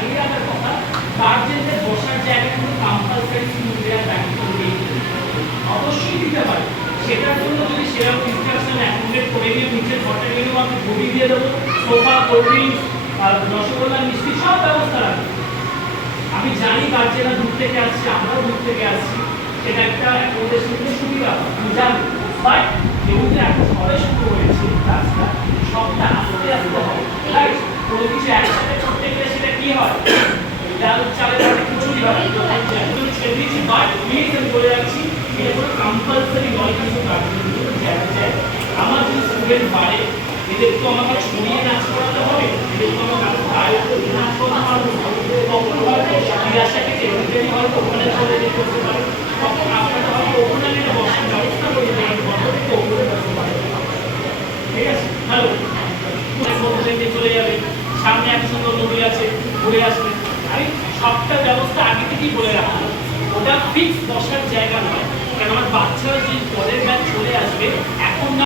আগেই রাখার কথা, গার্জেনদের বসার জায়গা কিন্তু কম্পালসারি স্কুলের দায়িত্ব নেই, অবশ্যই দিতে পারে। সেটার জন্য যদি সেরকম ইনস্ট্রাকশন অ্যাকোমোডেট করে নিয়ে নিচের ঘরটা গেলেও আমি ঘড়ি দিয়ে দেবো, সোফা, কোল্ড ড্রিঙ্কস আর রসগোল্লা, মিষ্টি সব ব্যবস্থা রাখবো। আমি জানি গার্জেনরা দূর থেকে আসছে, আমরাও দূর থেকে আসছি, সেটা একটা অ্যাকোমোডেশন সুবিধা আমি জানি। বাট যেহেতু এখন সবে শুরু হয়েছে কাজটা, সবটা আস্তে আস্তে হবে, রাইট? কোনো কিছু একসাথে করতে গেলে সেটা কি হয়, ডাল চালের একটা খিচুড়ি হয়, ছেড়ে দিয়েছি। বাট প্লিজ আমি বলে রাখছি, এটা কোনো কম্পালসারি নয় কিন্তু গার্জেনগুলো যায়। আমার যদি স্টুডেন্ট বাড়ে, এদের তো আমাকে ছড়িয়ে নাচ করাতে হবে, এদের তো আমাকে নাচ করাতে পারবো, তখন হয়তো নিরাশাকে টেকনিক্যালি হয়তো ওখানে চলে যেতে করতে পারে, তখন আপনারা হয়তো ওখানে একটা বসার ব্যবস্থা করে দেবেন, ঘর থেকে ওপরে বসতে পারে, ঠিক আছে? হ্যালো, চলে যাবে, সামনে একসঙ্গে নদী আছে, ঘুরে আসবে। আমি সবটা ব্যবস্থা আগে থেকেই বলে রাখবো, ওটা ফিক্স বসার জায়গা নয়, কারণ আমার বাচ্চারা যে